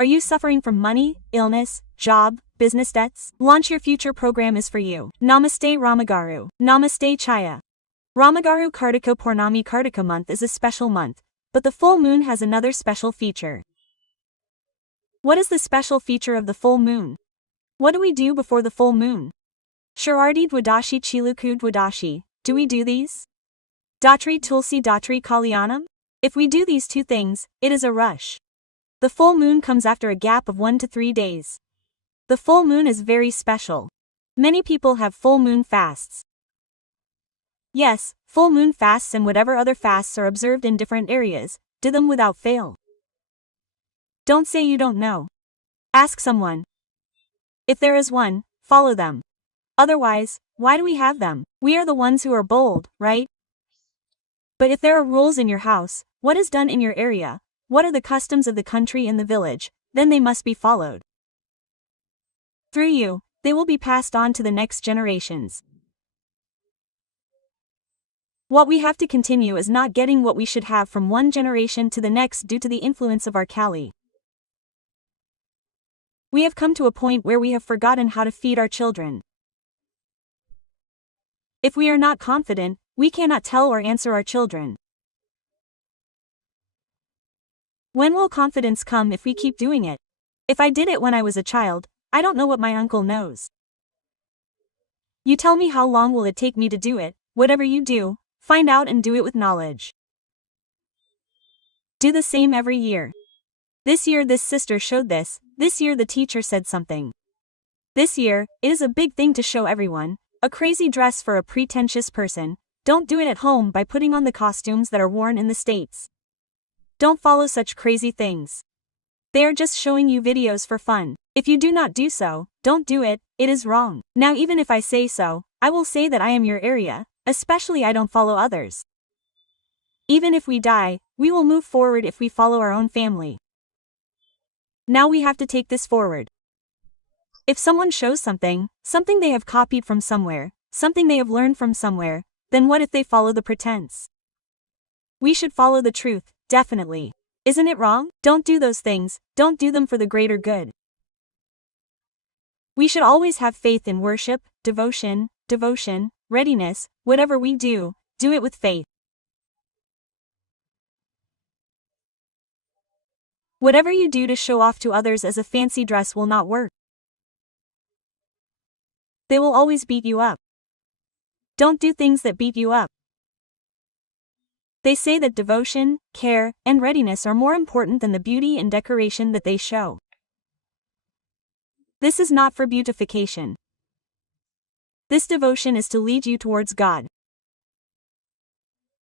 Are you suffering from money, illness, job, business debts? Launch Your Future program is for you. Namaste Ramagaru. Namaste Chaya. Ramagaru Karthika Pournami Karthika month is a special month, but the full moon has another special feature. What is the special feature of the full moon? What do we do before the full moon? Sharardi Dwadashi Chiluku Dwadashi, do we do these? Datri Tulsi Datri Kalyanam? If we do these two things, it is a rush. The full moon comes after a gap of 1 to 3 days. The full moon is very special. Many people have full moon fasts. Yes, full moon fasts and whatever other fasts are observed in different areas, do them without fail. Don't say you don't know. Ask someone. If there is one, follow them. Otherwise, why do we have them? We are the ones who are bold, right? But if there are rules in your house, what is done in your area, what are the customs of the country and the village, then they must be followed. Through you, they will be passed on to the next generations. What we have to continue is not getting what we should have from one generation to the next due to the influence of our Kali. We have come to a point where we have forgotten how to feed our children. If we are not confident, we cannot tell or answer our children. When will confidence come if we keep doing it? If I did it when I was a child, I don't know what my uncle knows. You tell me how long will it take me to do it. Whatever you do, find out and do it with knowledge. Do the same every year. This year this sister showed this year the teacher said something. This year, it is a big thing to show everyone, a crazy dress for a pretentious person. Don't do it at home by putting on the costumes that are worn in the States. Don't follow such crazy things. They are just showing you videos for fun. If you do not do so, don't do it, it is wrong. Now even if I say so, I will say that I am your area, especially I don't follow others. Even if we die, we will move forward if we follow our own family. Now we have to take this forward. If someone shows something they have copied from somewhere, something they have learned from somewhere, then what if they follow the pretense? We should follow the truth, definitely. Isn't it wrong? Don't do those things, don't do them for the greater good. We should always have faith in worship, devotion, readiness, whatever we do it with faith. Whatever you do to show off to others as a fancy dress will not work. They will always beat you up. Don't do things that beat you up. They say that devotion, care, and readiness are more important than the beauty and decoration that they show. This is not for beautification. This devotion is to lead you towards God.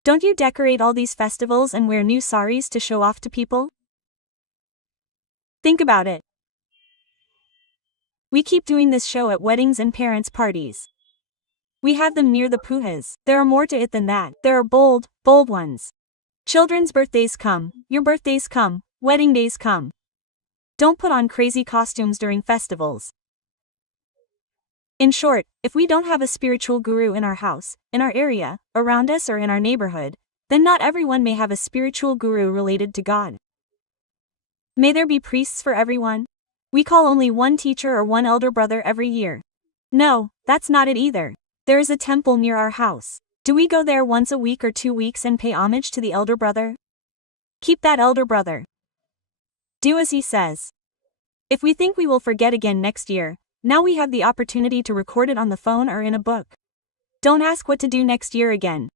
Don't you decorate all these festivals and wear new saris to show off to people? Think about it. We keep doing this show at weddings and parents' parties. We have them near the pujas. There are more to it than that. There are bold ones. Children's birthdays come, your birthdays come, wedding days come. Don't put on crazy costumes during festivals. In short, if we don't have a spiritual guru in our house, in our area, around us or in our neighborhood, then not everyone may have a spiritual guru related to God. May there be priests for everyone? We call only one teacher or one elder brother every year. No, that's not it either. There is a temple near our house. Do we go there once a week or 2 weeks and pay homage to the elder brother? Keep that elder brother. Do as he says. If we think we will forget again next year, now we have the opportunity to record it on the phone or in a book. Don't ask what to do next year again.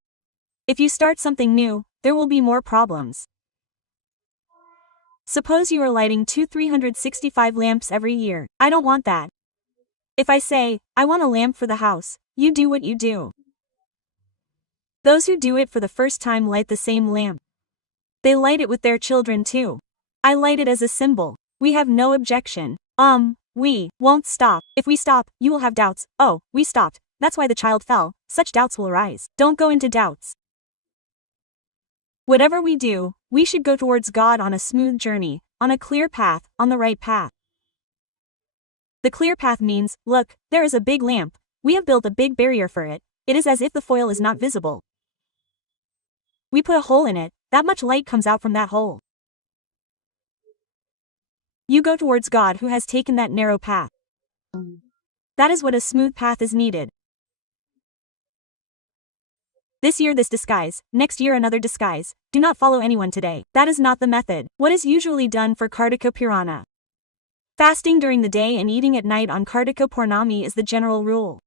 If you start something new, there will be more problems. Suppose you are lighting 365 lamps every year. I don't want that. If I say, I want a lamp for the house, you do what you do. Those who do it for the first time light the same lamp. They light it with their children too. I light it as a symbol. We have no objection. We won't stop. If we stop, you will have doubts. Oh, we stopped. That's why the child fell. Such doubts will arise. Don't go into doubts. Whatever we do, we should go towards God on a smooth journey, on a clear path, on the right path. The clear path means, look, there is a big lamp. We have built a big barrier for it. It is as if the foil is not visible. We put a hole in it, that much light comes out from that hole. You go towards God who has taken that narrow path. That is what a smooth path is needed. This year this disguise, next year another disguise. Do not follow anyone today. That is not the method. What is usually done for Karthika Purana? Fasting during the day and eating at night on Karthika Pournami is the general rule.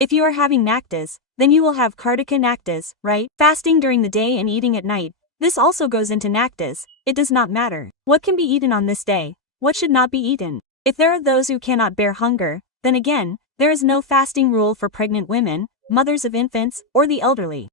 If you are having naktas, then you will have Karthika naktas, right? Fasting during the day and eating at night. This also goes into naktas. It does not matter. What can be eaten on this day? What should not be eaten? If there are those who cannot bear hunger, then again, there is no fasting rule for pregnant women, mothers of infants, or the elderly.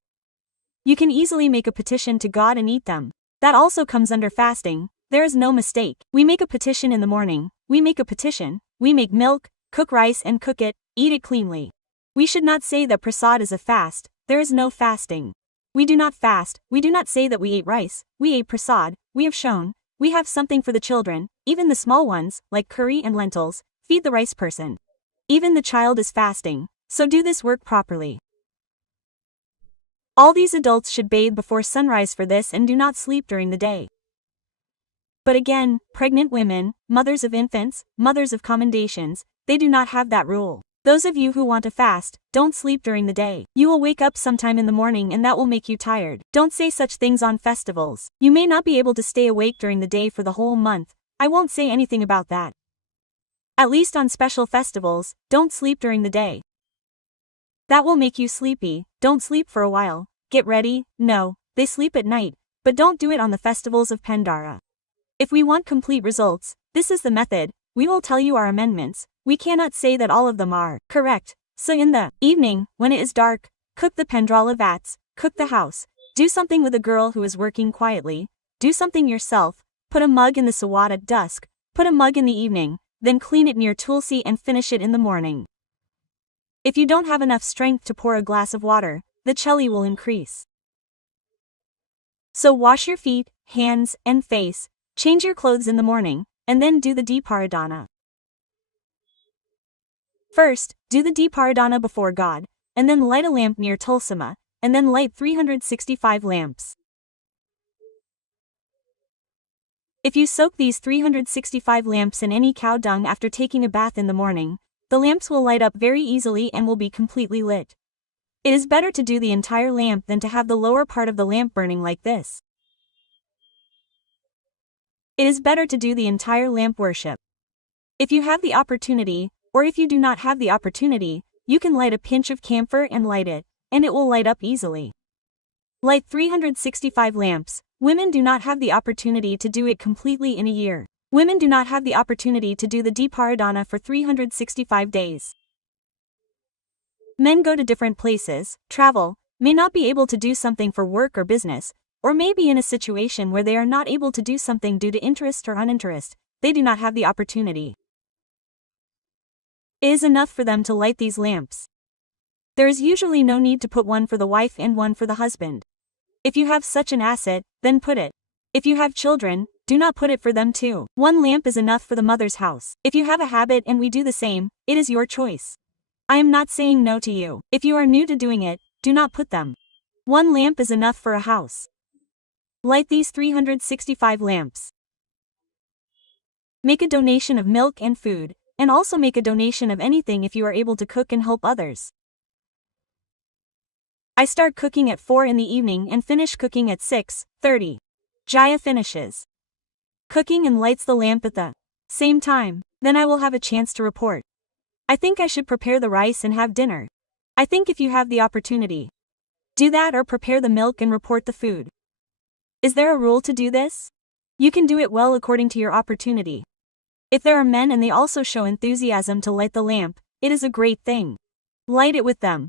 You can easily make a petition to God and eat them. That also comes under fasting. There is no mistake. We make a petition in the morning. We make a petition. We make milk, cook rice and cook it, eat it cleanly. We should not say that prasad is a fast. There is no fasting. We do not fast. We do not say that we ate rice. We ate prasad. We have shown. We have something for the children, even the small ones, like curry and lentils. Feed the rice person. Even the child is fasting. So do this work properly. All these adults should bathe before sunrise for this and do not sleep during the day. But again, pregnant women, mothers of infants, mothers of commendations, they do not have that rule. Those of you who want to fast, don't sleep during the day. You will wake up sometime in the morning and that will make you tired. Don't say such things on festivals. You may not be able to stay awake during the day for the whole month. I won't say anything about that. At least on special festivals, don't sleep during the day. That will make you sleepy. Don't sleep for a while. Get ready. No, they sleep at night. But don't do it on the festivals of Pandara. If we want complete results, this is the method. We will tell you our amendments. We cannot say that all of them are correct. So in the evening, when it is dark, cook the Pendrala vats, cook the house. Do something with a girl who is working quietly. Do something yourself. Put a mug in the sawat at dusk. Put a mug in the evening. Then clean it near Tulsi and finish it in the morning. If you don't have enough strength to pour a glass of water, the chili will increase. So wash your feet, hands, and face. Change your clothes in the morning, and then do the Deeparadhana. First, do the Deeparadhana before God, and then light a lamp near Tulsima, and then light 365 lamps. If you soak these 365 lamps in any cow dung after taking a bath in the morning, the lamps will light up very easily and will be completely lit. It is better to do the entire lamp than to have the lower part of the lamp burning like this. It is better to do the entire lamp worship. If you have the opportunity, or if you do not have the opportunity, you can light a pinch of camphor and light it, and it will light up easily. Light 365 lamps. Women do not have the opportunity to do it completely in a year. Women do not have the opportunity to do the Deeparadhana for 365 days. Men go to different places, travel, may not be able to do something for work or business, or may be in a situation where they are not able to do something due to interest or uninterest. They do not have the opportunity. It is enough for them to light these lamps. There is usually no need to put one for the wife and one for the husband. If you have such an asset, then put it. If you have children, do not put it for them too. One lamp is enough for the mother's house. If you have a habit and we do the same, it is your choice. I am not saying no to you. If you are new to doing it, do not put them. One lamp is enough for a house. Light these 365 lamps. Make a donation of milk and food, and also make a donation of anything if you are able to cook and help others. I start cooking at 4 in the evening and finish cooking at 6:30. Jaya finishes cooking and lights the lamp at the same time. Then I will have a chance to report. I think I should prepare the rice and have dinner. I think if you have the opportunity, do that or prepare the milk and report the food. Is there a rule to do this? You can do it well according to your opportunity. If there are men and they also show enthusiasm to light the lamp, it is a great thing. Light it with them.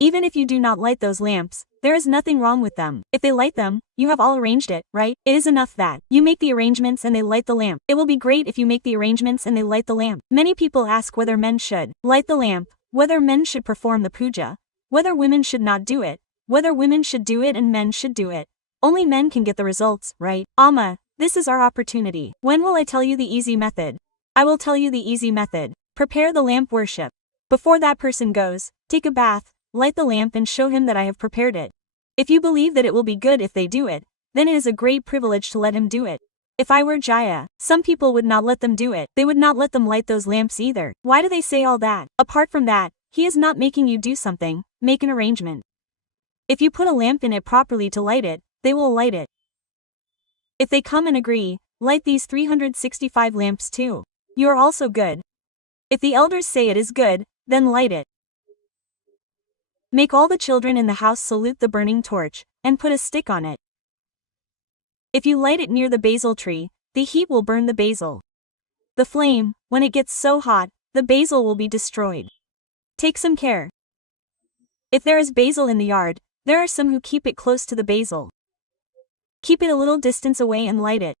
Even if you do not light those lamps, there is nothing wrong with them. If they light them, you have all arranged it, right? It is enough that you make the arrangements and they light the lamp. It will be great if you make the arrangements and they light the lamp. Many people ask whether men should light the lamp, whether men should perform the puja, whether women should not do it, whether women should do it and men should do it. Only men can get the results, right? Amma, this is our opportunity. When will I tell you the easy method? I will tell you the easy method. Prepare the lamp worship. Before that person goes, take a bath, light the lamp and show him that I have prepared it. If you believe that it will be good if they do it, then it is a great privilege to let him do it. If I were Jaya, some people would not let them do it. They would not let them light those lamps either. Why do they say all that? Apart from that, he is not making you do something, make an arrangement. If you put a lamp in it properly to light it, they will light it. If they come and agree, light these 365 lamps too. You are also good. If the elders say it is good, then light it. Make all the children in the house salute the burning torch, and put a stick on it. If you light it near the basil tree, the heat will burn the basil. The flame, when it gets so hot, the basil will be destroyed. Take some care. If there is basil in the yard, there are some who keep it close to the basil. Keep it a little distance away and light it.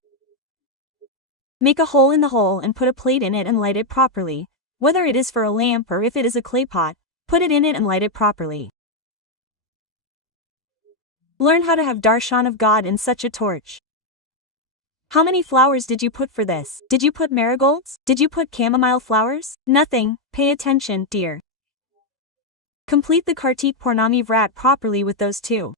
Make a hole in the hole and put a plate in it and light it properly. Whether it is for a lamp or if it is a clay pot, put it in it and light it properly. Learn how to have darshan of God in such a torch. How many flowers did you put for this? Did you put marigolds? Did you put chamomile flowers? Nothing. Pay attention, dear. Complete the Karthika Pournami Vrat properly with those two.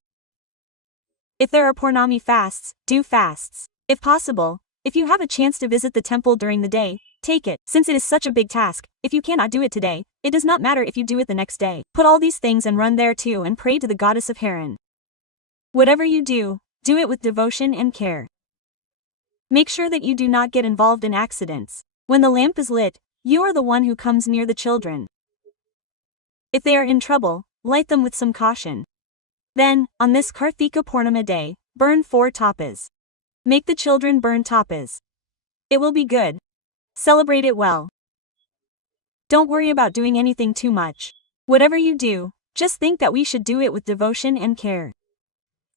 If there are Pournami fasts, do fasts. If possible, if you have a chance to visit the temple during the day, take it. Since it is such a big task, if you cannot do it today, it does not matter if you do it the next day. Put all these things and run there too and pray to the goddess of Heron. Whatever you do it with devotion and care. Make sure that you do not get involved in accidents. When the lamp is lit, you are the one who comes near the children. If they are in trouble, light them with some caution. Then, on this Karthika Pournami day, burn 4 tapas. Make the children burn tapas. It will be good. Celebrate it well. Don't worry about doing anything too much. Whatever you do, just think that we should do it with devotion and care.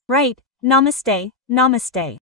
Right, namaste, namaste.